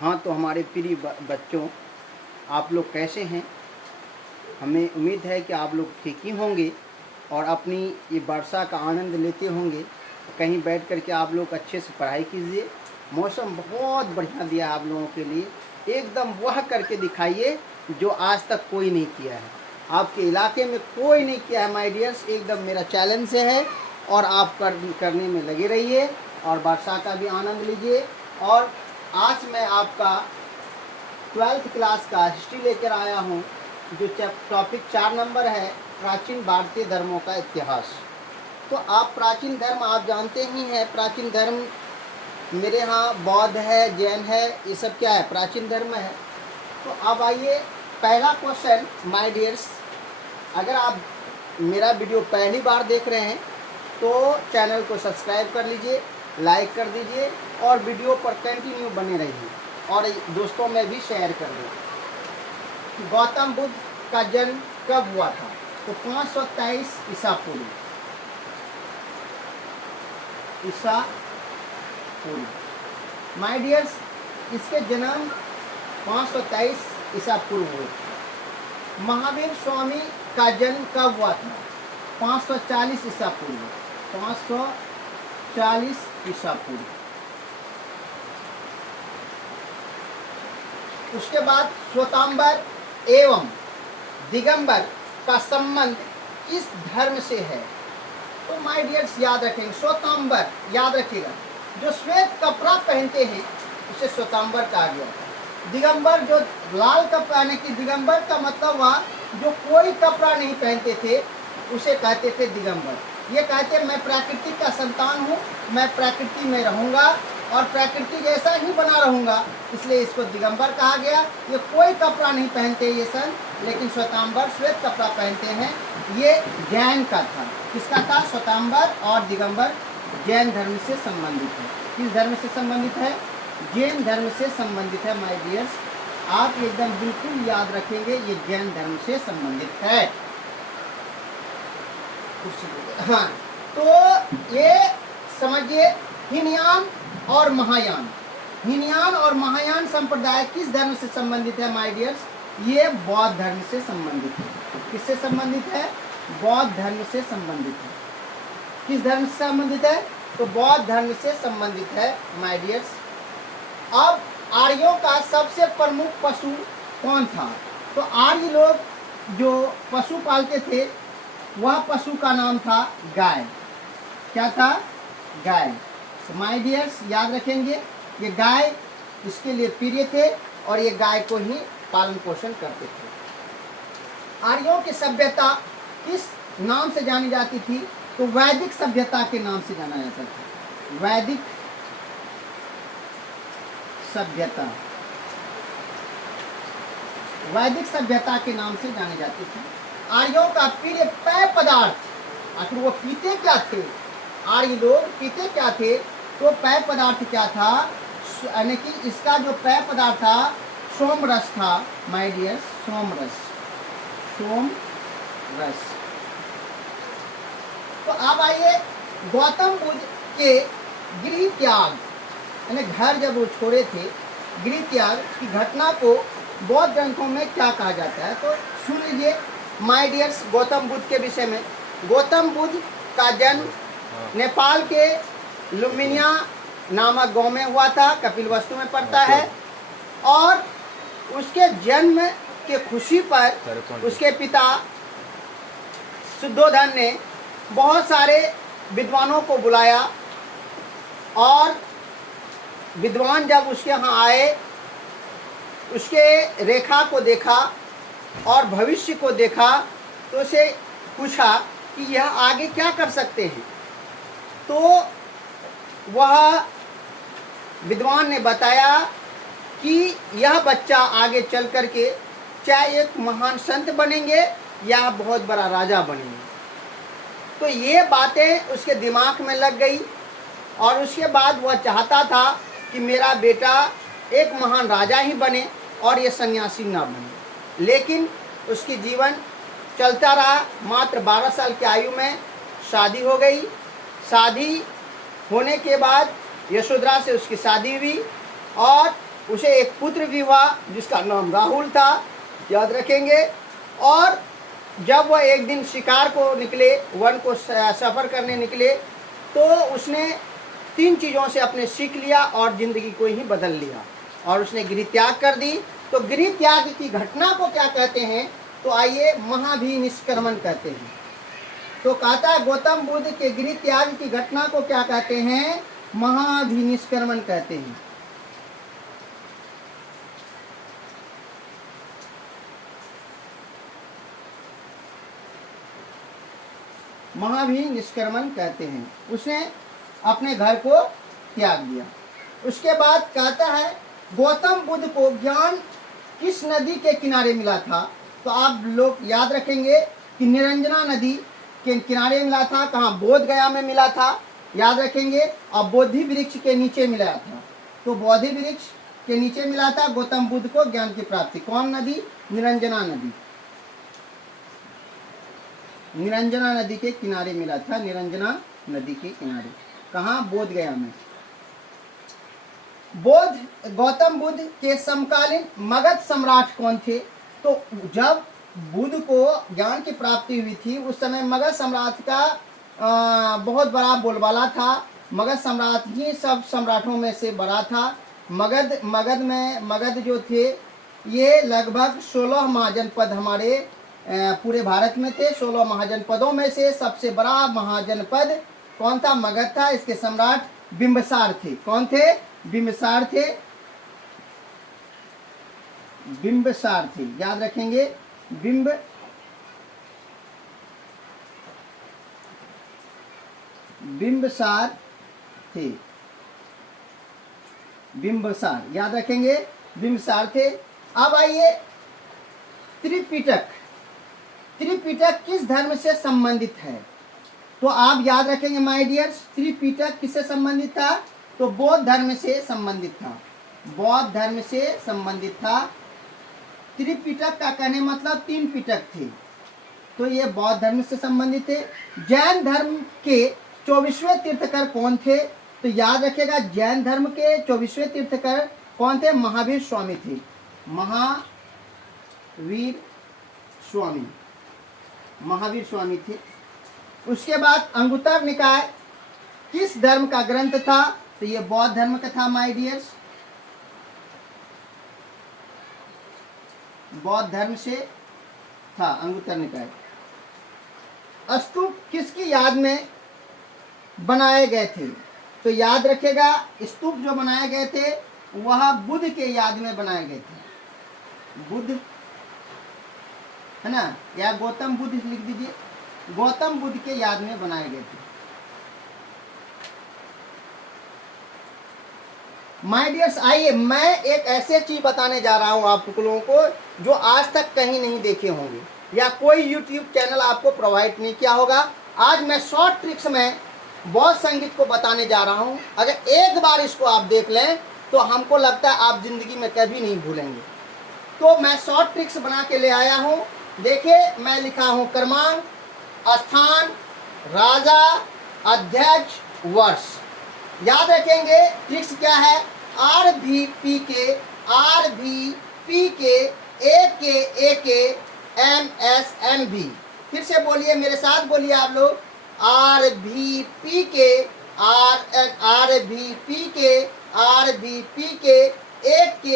हाँ, तो हमारे प्रिय बच्चों, आप लोग कैसे हैं? हमें उम्मीद है कि आप लोग ठीक ही होंगे और अपनी ये वर्षा का आनंद लेते होंगे। कहीं बैठ कर के आप लोग अच्छे से पढ़ाई कीजिए। मौसम बहुत बढ़िया दिया आप लोगों के लिए। एकदम वह करके दिखाइए जो आज तक कोई नहीं किया है, आपके इलाके में कोई नहीं किया है माय डियर्स। एकदम मेरा चैलेंज से है और आप करने में लगे रहिए और वर्षा का भी आनंद लीजिए। और आज मैं आपका 12th क्लास का हिस्ट्री लेकर आया हूँ, जो टॉपिक 4 नंबर है, प्राचीन भारतीय धर्मों का इतिहास। तो आप प्राचीन धर्म आप जानते ही हैं। प्राचीन धर्म मेरे यहाँ बौद्ध है, जैन है, ये सब क्या है? प्राचीन धर्म है। तो अब आइए, पहला क्वेश्चन माय डियर्स, अगर आप मेरा वीडियो पहली बार देख रहे हैं तो चैनल को सब्सक्राइब कर लीजिए, लाइक कर दीजिए और वीडियो पर कंटिन्यू बने रहिए और दोस्तों में भी शेयर कर दें। गौतम बुद्ध का जन्म कब हुआ था? तो 523 ईसा पूर्व। माय डियर्स, इसके जन्म 523 ईसा पूर्व हुए थे। महावीर स्वामी का जन्म कब हुआ था? 540 ईसा पूर्व। 540 ईसा पूर्व। उसके बाद श्वेतांबर एवं दिगंबर का संबंध किस धर्म से है? तो माय डियर्स याद रखेंगे, श्वेतांबर याद रखिएगा, जो श्वेत कपड़ा पहनते हैं उसे श्वेतांबर कहा गया था। दिगंबर जो लाल कपड़ा, यानी कि दिगंबर का मतलब हुआ जो कोई कपड़ा नहीं पहनते थे उसे कहते थे दिगंबर। ये कहते मैं प्रकृति का संतान हूँ, मैं प्रकृति में रहूँगा और प्रकृति जैसा ही बना रहूँगा, इसलिए इसको दिगंबर कहा गया। ये कोई कपड़ा नहीं पहनते ये सन, लेकिन श्वेतांबर श्वेत कपड़ा पहनते हैं। ये जैन का था। किसका था? श्वेतांबर और दिगंबर जैन धर्म से संबंधित है। किस धर्म से संबंधित है? जैन धर्म से संबंधित है माय डियर्स। आप एकदम बिल्कुल याद रखेंगे, ये जैन धर्म से संबंधित है। हाँ, तो ये समझिए, हीनयान और महायान। हीनयान और महायान संप्रदाय किस धर्म से संबंधित है माय डियर्स? ये बौद्ध धर्म से संबंधित है। किससे संबंधित है? बौद्ध धर्म से संबंधित है। किस धर्म से संबंधित है? तो बौद्ध धर्म से संबंधित है माय डियर्स। अब आर्यों का सबसे प्रमुख पशु कौन था? तो आर्य लोग जो पशु पालते थे वह पशु का नाम था गाय। क्या था? गाय। माय डियर्स याद रखेंगे, ये गाय इसके लिए प्रिय थे और ये गाय को ही पालन पोषण करते थे। आर्यों की सभ्यता किस नाम से जानी जाती थी? तो वैदिक सभ्यता के नाम से जाना जाता था। वैदिक सभ्यता, वैदिक सभ्यता के नाम से जानी जाती थी। आर्यों का प्रिय पेय पदार्थ, आखिर वो पीते क्या थे? आर्य लोग पीते क्या थे? तो पेय पदार्थ क्या था? यानी कि इसका जो पेय पदार्थ था सोम रस था माय डियर्स। सोम रस, सोम रस। तो अब आइए, गौतम बुद्ध के गृह त्याग, यानी घर जब वो छोड़े थे, गृह त्याग की घटना को बौद्ध ग्रंथों में क्या कहा जाता है? तो सुन लीजिए माय डियर्स गौतम बुद्ध के विषय में। गौतम बुद्ध का जन्म नेपाल के लुम्बिनिया नामक गांव में हुआ था, कपिलवस्तु में पड़ता है। और उसके जन्म के खुशी पर उसके पिता शुद्धोधन ने बहुत सारे विद्वानों को बुलाया और विद्वान जब उसके यहाँ आए, उसके रेखा को देखा और भविष्य को देखा, तो उसे पूछा कि यह आगे क्या कर सकते हैं। तो वह विद्वान ने बताया कि यह बच्चा आगे चल कर के चाहे एक महान संत बनेंगे या बहुत बड़ा राजा बनेंगे। तो ये बातें उसके दिमाग में लग गई और उसके बाद वह चाहता था कि मेरा बेटा एक महान राजा ही बने और ये सन्यासी ना बने। लेकिन उसकी जीवन चलता रहा। मात्र 12 साल की आयु में शादी हो गई। शादी होने के बाद यशोधरा से उसकी शादी हुई और उसे एक पुत्र भी हुआ जिसका नाम राहुल था, याद रखेंगे। और जब वह एक दिन शिकार को निकले, वन को सफ़र करने निकले, तो उसने 3 चीज़ों से अपने सीख लिया और ज़िंदगी को ही बदल लिया, और उसने गृह त्याग कर दी। तो गृह त्याग की घटना को क्या कहते हैं? तो आइए महाभिनिष्क्रमण कहते हैं। तो कहता है गौतम बुद्ध के गृह त्याग की घटना को क्या कहते हैं? महाभिनिष्क्रमण कहते हैं। महाभिनिष्क्रमण कहते हैं। उसने अपने घर को त्याग दिया। उसके बाद कहता है गौतम बुद्ध को ज्ञान किस नदी के किनारे मिला था? तो आप लोग याद रखेंगे कि निरंजना नदी के किनारे मिला था। कहाँ? बोध गया में मिला था, याद रखेंगे। और बोधि वृक्ष के नीचे मिला था। तो बोधि वृक्ष के नीचे मिला था गौतम बुद्ध को ज्ञान की प्राप्ति। कौन नदी? निरंजना नदी। निरंजना नदी के किनारे मिला था, निरंजना नदी के किनारे। कहाँ? बोध गया में। गौतम बुद्ध के समकालीन मगध सम्राट कौन थे? तो जब बुद्ध को ज्ञान की प्राप्ति हुई थी उस समय मगध सम्राट का बहुत बड़ा बोलबाला था। मगध सम्राट ही सब सम्राटों में से बड़ा था। मगध जो थे ये लगभग 16 महाजनपद हमारे पूरे भारत में थे। 16 महाजनपदों में से सबसे बड़ा महाजनपद कौन था? मगध था। इसके सम्राट बिंबिसार थे। कौन थे? बिंबिसार थे। बिंबिसार थे, याद रखेंगे। बिंबिसार थे। बिंबिसार, याद रखेंगे। बिंबिसार थे। अब आइए त्रिपिटक। त्रिपिटक किस धर्म से संबंधित है? तो आप याद रखेंगे माय डियर्स, त्रिपिटक किससे संबंधित था? तो बौद्ध धर्म से संबंधित था। बौद्ध धर्म से संबंधित था। त्रिपिटक का कहने मतलब 3 पिटक थे। तो ये बौद्ध धर्म से संबंधित थे। जैन धर्म के 24वें तीर्थकर कौन थे? तो याद रखिएगा जैन धर्म के 24वें तीर्थकर कौन थे? महावीर स्वामी थे। महावीर स्वामी, महावीर स्वामी थे। उसके बाद अंगुत्तर निकाय किस धर्म का ग्रंथ था? तो ये बौद्ध धर्म का था माय डियर्स। बौद्ध धर्म से था अंगुत्तर निकाय। स्तूप किसकी याद में बनाए गए थे? तो याद रखेगा स्तूप जो बनाए गए थे वह बुद्ध के याद में बनाए गए थे। बुद्ध है ना, या गौतम बुद्ध लिख दीजिए। गौतम बुद्ध के याद में बनाए गए थे। माय डियर्स, आइए मैं एक ऐसे चीज बताने जा रहा हूं आप लोगों को जो आज तक कहीं नहीं देखे होंगे या कोई यूट्यूब चैनल आपको प्रोवाइड नहीं किया होगा। आज मैं शॉर्ट ट्रिक्स में बौद्ध संगीत को बताने जा रहा हूं। अगर एक बार इसको आप देख लें तो हमको लगता है आप जिंदगी में कभी नहीं भूलेंगे। तो मैं शॉर्ट ट्रिक्स बना के ले आया हूं। देखिए मैं लिखा हूं क्रमांक, स्थान, राजा, अध्यक्ष, वर्ष। याद रखेंगे ट्रिक्स क्या है? RVPK, RVPK, AK, MSMV। फिर से बोलिए, मेरे साथ बोलिए आप लोग। RVPK, RVPK, AK,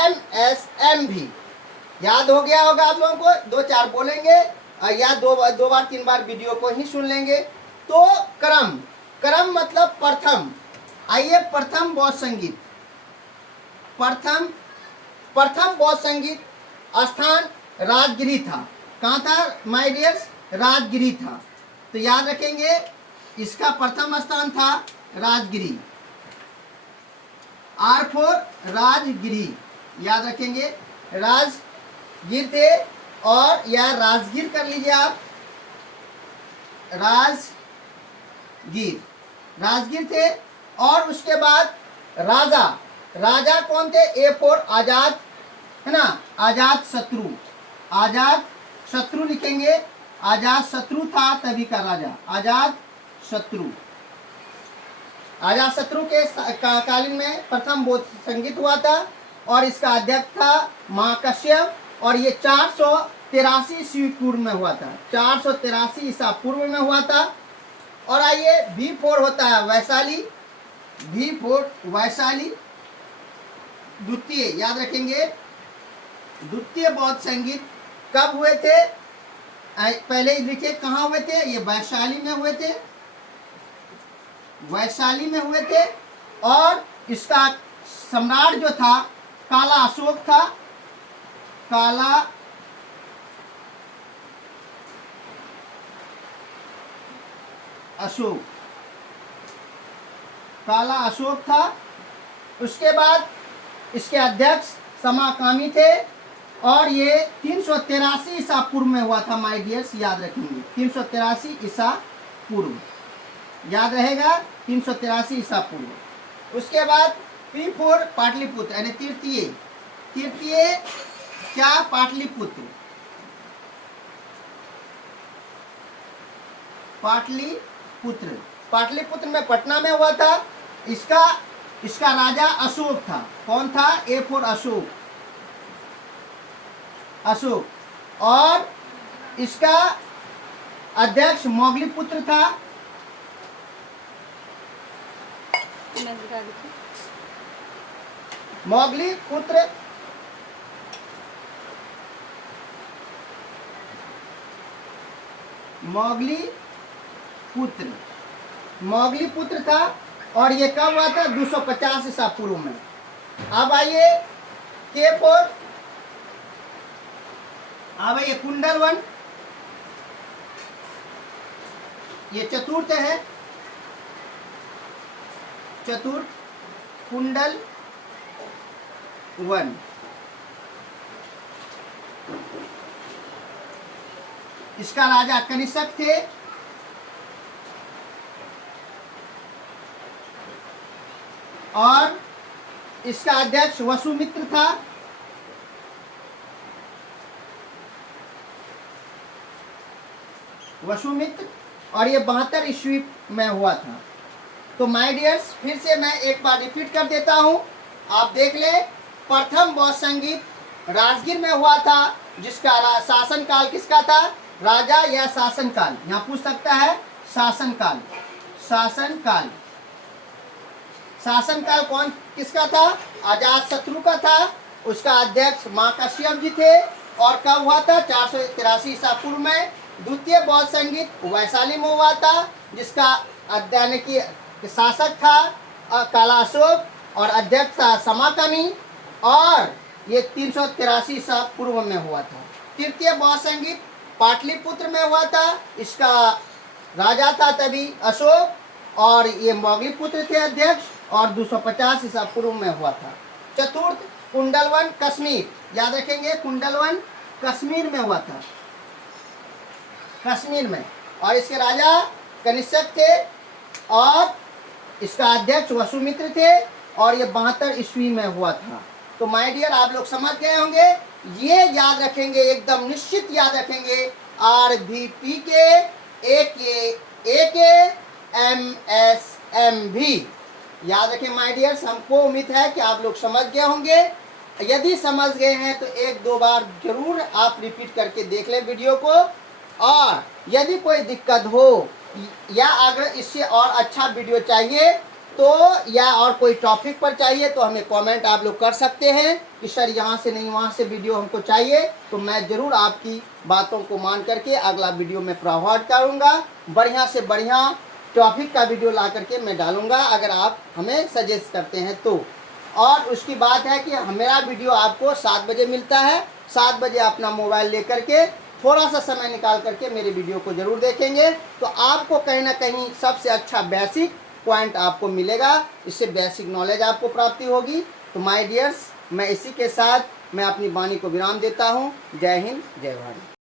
MSMV। याद हो गया होगा आप लोगों को। 2-4 बोलेंगे या 2 बार 3 बार वीडियो को ही सुन लेंगे। तो क्रम मतलब प्रथम। आइए प्रथम बौद्ध संगीत। प्रथम बौद्ध संगीत स्थान राजगिरी था। कहाँ था माय डियर्स? राजगिरी था। तो याद रखेंगे इसका प्रथम स्थान था राजगिरी। R for राजगिरी, याद रखेंगे। राजगिर थे और या राजगिर कर लीजिए आप। राजगिर थे। और उसके बाद राजा कौन थे? A for आजाद, है ना, आजाद शत्रु। आजाद शत्रु लिखेंगे। आजाद शत्रु था तभी का राजा, आजाद शत्रु। अजातशत्रु के कालीन में प्रथम बौद्ध संगीत हुआ था और इसका अध्यक्ष था महाकश्यप, और ये 483 ईस्वी पूर्व में हुआ था, 483 ईसा पूर्व में हुआ था। और आइए V4 होता है वैशाली, V4 वैशाली द्वितीय, याद रखेंगे। द्वितीय बौद्ध संगीत कब हुए थे? पहले देखिए कहाँ हुए थे, ये वैशाली में हुए थे, वैशाली में हुए थे। और इसका सम्राट जो था काला अशोक था, काला अशोक, काला अशोक था। उसके बाद इसके अध्यक्ष समाकामी थे और ये 383 ईसा पूर्व में हुआ था। माय डियर्स याद रखेंगे 383 ईसा पूर्व, याद रहेगा 383 ईसा पूर्व। उसके बाद P4 पाटलिपुत्र यानी तृतीय, तृतीय क्या पाटलिपुत्र, पाटलिपुत्र, पाटलिपुत्र में पटना में हुआ था। इसका राजा अशोक था। कौन था? A4 अशोक, अशोक। और इसका अध्यक्ष मोगलीपुत्र था, मोगलीपुत्र। मोगलीपुत्र, मोगलीपुत्र था और ये कब हुआ था? 250 ईसा पूर्व में। अब आइए K4, अब आइए कुंडलवन, ये चतुर्थ है, चतुर्थ कुंडल वन। इसका राजा कनिष्क थे और इसका अध्यक्ष वसुमित्र था। वसुमित्र, और ये 72 ईस्वी में हुआ था। तो माय डियर्स फिर से मैं एक बार रिपीट कर देता हूँ, आप देख ले। प्रथम बौद्ध संगीत राजगीर में हुआ था, जिसका शासनकाल किसका था? राजा या शासनकाल, यहाँ पूछ सकता है शासनकाल, शासनकाल, शासनकाल कौन किसका था? अजातशत्रु का था। उसका अध्यक्ष महाकश्यप जी थे और कब हुआ था? 483 ईसा पूर्व में। द्वितीय बौद्ध संगीत वैशाली में हुआ था, जिसका अध्ययन की शासक था काला अशोक और अध्यक्ष था समाकामी, और ये 383 ईसा पूर्व में हुआ था। तृतीय बौद्ध संगीत पाटलिपुत्र में हुआ था, इसका राजा था तभी अशोक और ये मोगलीपुत्र थे अध्यक्ष, और 250 ईसा पूर्व में हुआ था। चतुर्थ कुंडलवन कश्मीर, याद रखेंगे कुंडलवन कश्मीर में हुआ था, कश्मीर में, और इसके राजा कनिष्क थे और इसका अध्यक्ष वसुमित्र थे और ये 72 ईस्वी में हुआ था। तो माय डियर आप लोग समझ गए होंगे, ये याद रखेंगे, एकदम निश्चित याद रखेंगे। RVP के MSMV याद रखें माय डियर्स। हमको उम्मीद है कि आप लोग समझ गए होंगे। यदि समझ गए हैं तो एक दो बार जरूर आप रिपीट करके देख लें वीडियो को, और यदि कोई दिक्कत हो या अगर इससे और अच्छा वीडियो चाहिए तो, या और कोई टॉपिक पर चाहिए तो हमें कमेंट आप लोग कर सकते हैं कि सर यहाँ से नहीं वहाँ से वीडियो हमको चाहिए, तो मैं ज़रूर आपकी बातों को मान करके अगला वीडियो में प्रोवाइड करूँगा। बढ़िया से बढ़िया टॉपिक का वीडियो ला करके मैं डालूँगा अगर आप हमें सजेस्ट करते हैं तो। और उसकी बात है कि मेरा वीडियो आपको 7 बजे मिलता है। 7 बजे अपना मोबाइल ले करके थोड़ा सा समय निकाल करके मेरे वीडियो को ज़रूर देखेंगे, तो आपको कहीं ना कहीं सबसे अच्छा बेसिक पॉइंट आपको मिलेगा, इससे बेसिक नॉलेज आपको प्राप्ति होगी। तो माय डियर्स, मैं इसी के साथ मैं अपनी वाणी को विराम देता हूँ। जय हिंद, जय भारत।